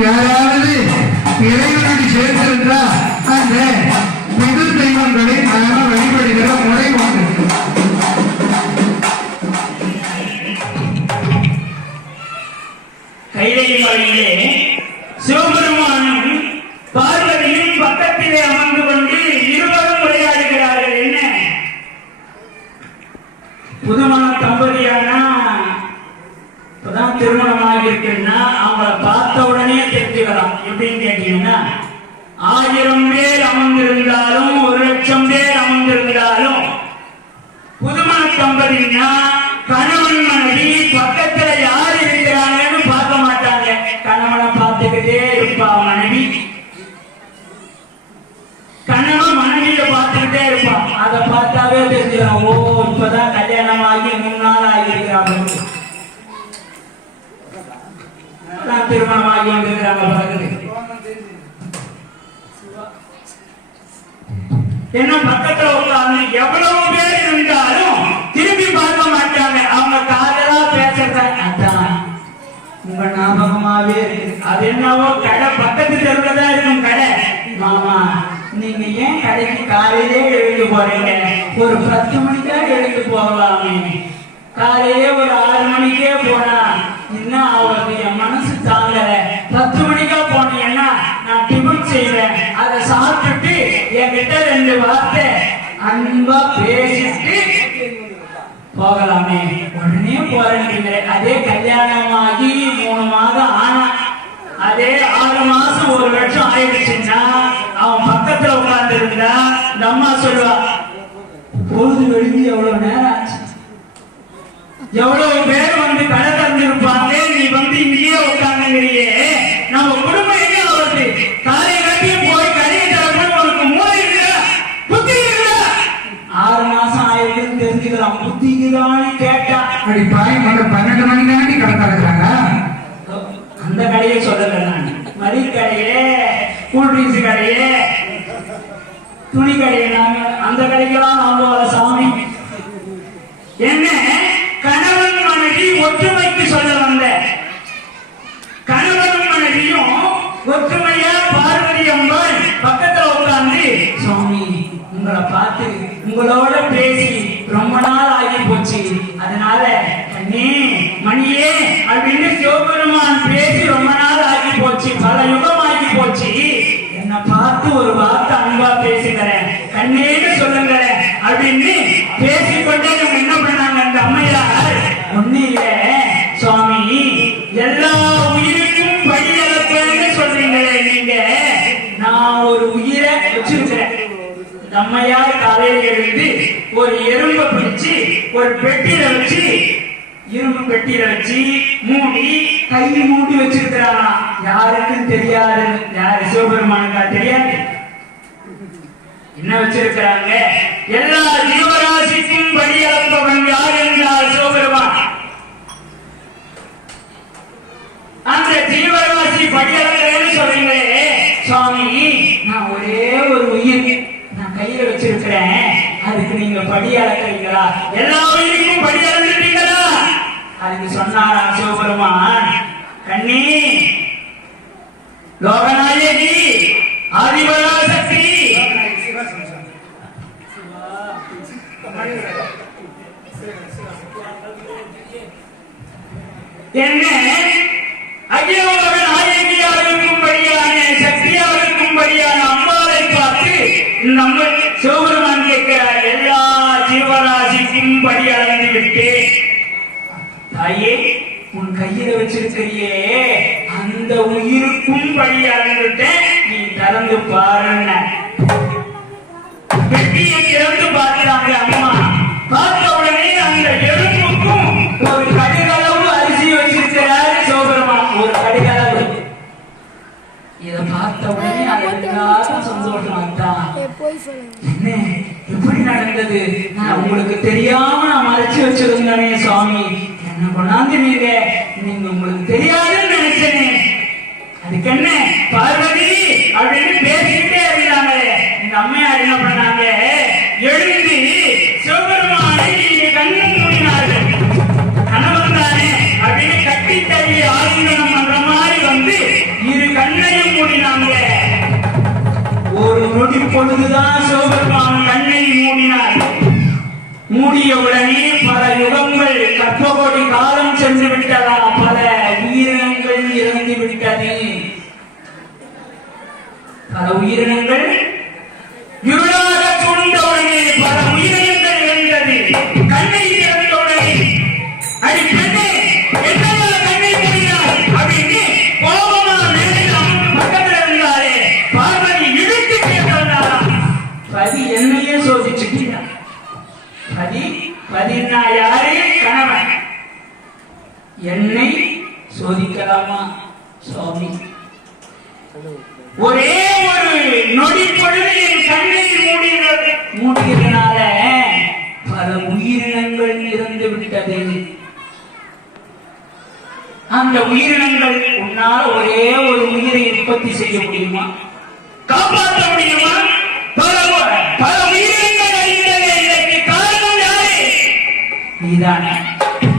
யாராவது இறைவனுக்கு சேர்த்திருந்தால் அந்த மிகு தெய்வங்களை மரணம் கைலை மலையிலே சிவபெருமானும் பார்வதியும் பக்கத்திலே அமர்ந்து கொண்டு இருவரும் உரையாடுகிறார்கள். என்ன? புதுமண தம்பதியானா? இப்பதான் திருமணமாக இருக்குன்னா அவங்கள பார்த்த உடனே தெரிஞ்சுக்கலாம். எப்படின்னு கேட்டீங்கன்னா ஆயிரம் ஏன்னா பக்கத்துல உட்கார்ந்து எவ்வளவு பேர் இருந்தாலும் திரும்பி பார்க்க மாட்டாங்க. அவங்க காதலா பேசுறத உங்க ஞாபகமாவே அது என்னவோ கடை பக்கத்து தெருவுலதான் இருக்கும் கடை. மாமா நீங்க ஏன் கடைக்கு காலையிலே எழுந்து போறீங்க? ஒரு பத்து மணிக்கா எழுந்து போகலாமே. காலையிலே ஒரு அன்பா பேசிட்டு போகலாமே உடனே போறேன்றீங்க அதே கல்யாணமாகி மூணு மாதம் ஆனா அதே ஆறு மாசம் ஒரு லட்சம் ஆயிடுச்சுன்னா அவன் பக்கத்துல உட்கார்ந்து இருந்தா இந்த அம்மா சொல்லுவா பொழுது வெளிஞ்சு எவ்வளவு நேரம் ஆச்சு எவ்வளவு பேர் தெரிஞ்சுக்கலாம் புத்திக்குதான்னு கேட்டா அப்படி பாய் மணி பன்னெண்டு மணி தாண்டி கடத்த இருக்கிறாங்க அந்த கடையை சொல்லல நான். மளிகை கடையே கூல் ட்ரிங்க்ஸ் கடையே துணி கடையை நாங்க அந்த கடைக்கெல்லாம் நாங்க வர சாமி. என்ன? கணவன் மனைவி ஒற்றுமைக்கு சொல்ல வந்த. கணவன் மனைவியும் ஒற்றுமையா பார்வதி அம்பாள் பக்கத்துல உட்கார்ந்து சுவாமி உங்களை பார்த்து உங்களோட பேசி ரொம்ப நாள் ஆகி போச்சு. அதனால கண்ணே மணியே அப்படின்னு சிவபெருமான் பேசி ரொம்ப நாள் ஆகி போச்சு. பல யுகம் ஆகி போச்சு. என்ன பார்த்து ஒரு வார்த்தை அன்பா பேசுகிறேன் கண்ணேன்னு சொல்லுங்க அப்படின்னு பேசிக்கொண்டே அம்மையார் காலையில எழுந்து ஒரு எறும்பை பிடிச்சு ஒரு பெட்டியில வச்சு இரும்பு பெட்டியில வச்சு மூடி கை மூடி வச்சிருக்கிறாங்க யாருக்கும் தெரியாது. யாரு சிவபெருமானுக்கா தெரியாது? என்ன வச்சிருக்கிறாங்க? எல்லா ஜீவராசிக்கும் படி யார் என்றால் சிவபெருமான். அந்த ஜீவராசி பலியாகிறேன்னு சொல்றீங்களே சுவாமி நான் ஒரே கையில வச்சிருக்கிறேன். அதுக்கு நீங்க படி அளக்கிறீங்களா எல்லா உயிருக்கும் படி அளந்துட்டீங்களா அதுக்கு சொன்னாரா சிவபெருமான்? கண்ணி லோகநாயகி ஆதிபராசக்தி. என்ன? அகிலோக நாயகி. நம்ம சிவபெருமான் கேட்கிறார் எல்லா ஜீவராசிக்கும் படி அளந்து விட்டு தாயே உன் கையில வச்சிருக்கிறியே அந்த உயிருக்கும் படி அளந்துட்டேன் நீ திறந்து பாருங்க திறந்து எல்லாரும் சந்தோஷம் தான் எப்படி நடந்தது? உங்களுக்கு தெரியாம நான் மறைச்சு வச்சிருந்தேனே சுவாமி. என்ன கொண்டாந்து நீங்க நீங்க உங்களுக்கு தெரியாதுன்னு நினைச்சேனே. அதுக்கு என்ன? பார்வதி அப்படின்னு பேசிக்கிட்டே இருந்தாங்களே இந்த அம்மையார் என்ன பண்ணாங்க? எழுந்து சிவபெருமானை நொடி பொழுதுதான் சிவபெருமான் கண்ணை மூடினார். மூடியவுடனே பல யுகங்கள் கற்பகோடி காலம் சென்று விட்டதா? பல உயிரினங்கள் இறந்து விட்டது. பல உயிரினங்கள் பதி என்னையே சோதிச்சுட்டீங்க. பதி பதினா யாரு கணவன். என்னை சோதிக்கலாமா சுவாமி? ஒரே ஒரு நொடி பொழுதில் கண்ணை மூடினது மூடியதனால பல உயிரினங்கள் இறந்து விட்டது. அந்த உயிரினங்கள் உன்னால் ஒரே ஒரு உயிரை உற்பத்தி செய்ய முடியுமா? காப்பாற்ற முடியுமா? பல நீதானே.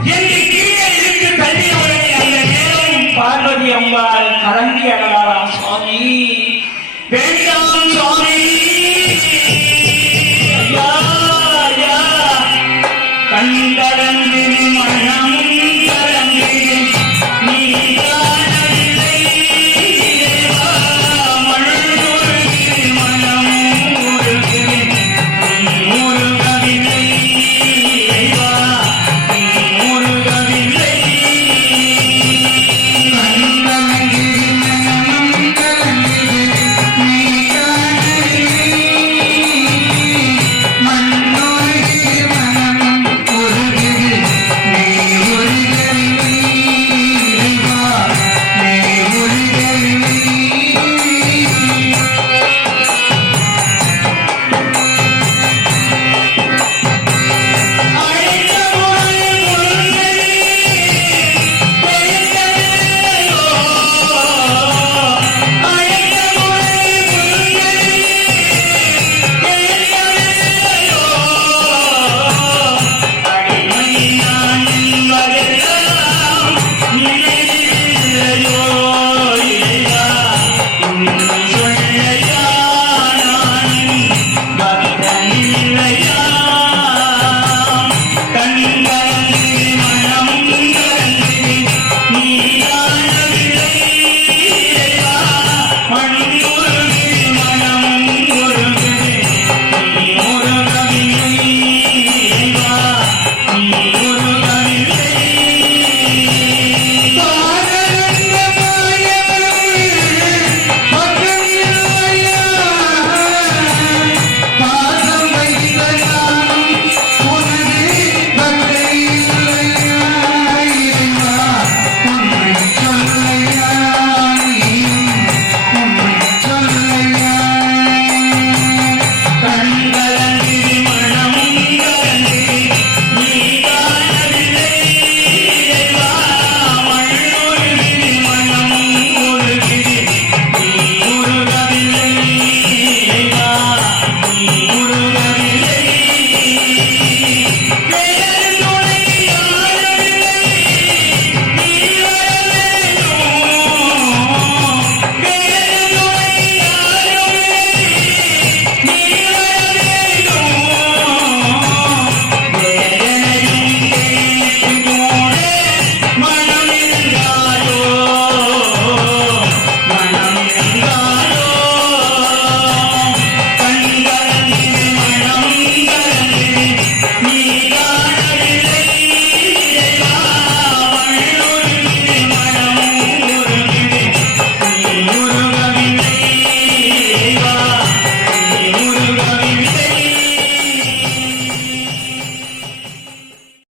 என்று கீழே இருந்து தள்ளியவரை அந்த நேரம் பார்வதி அம்பாள் கலங்கி அழகாராம் சுவாமி. வேண்டாம் சுவாமி.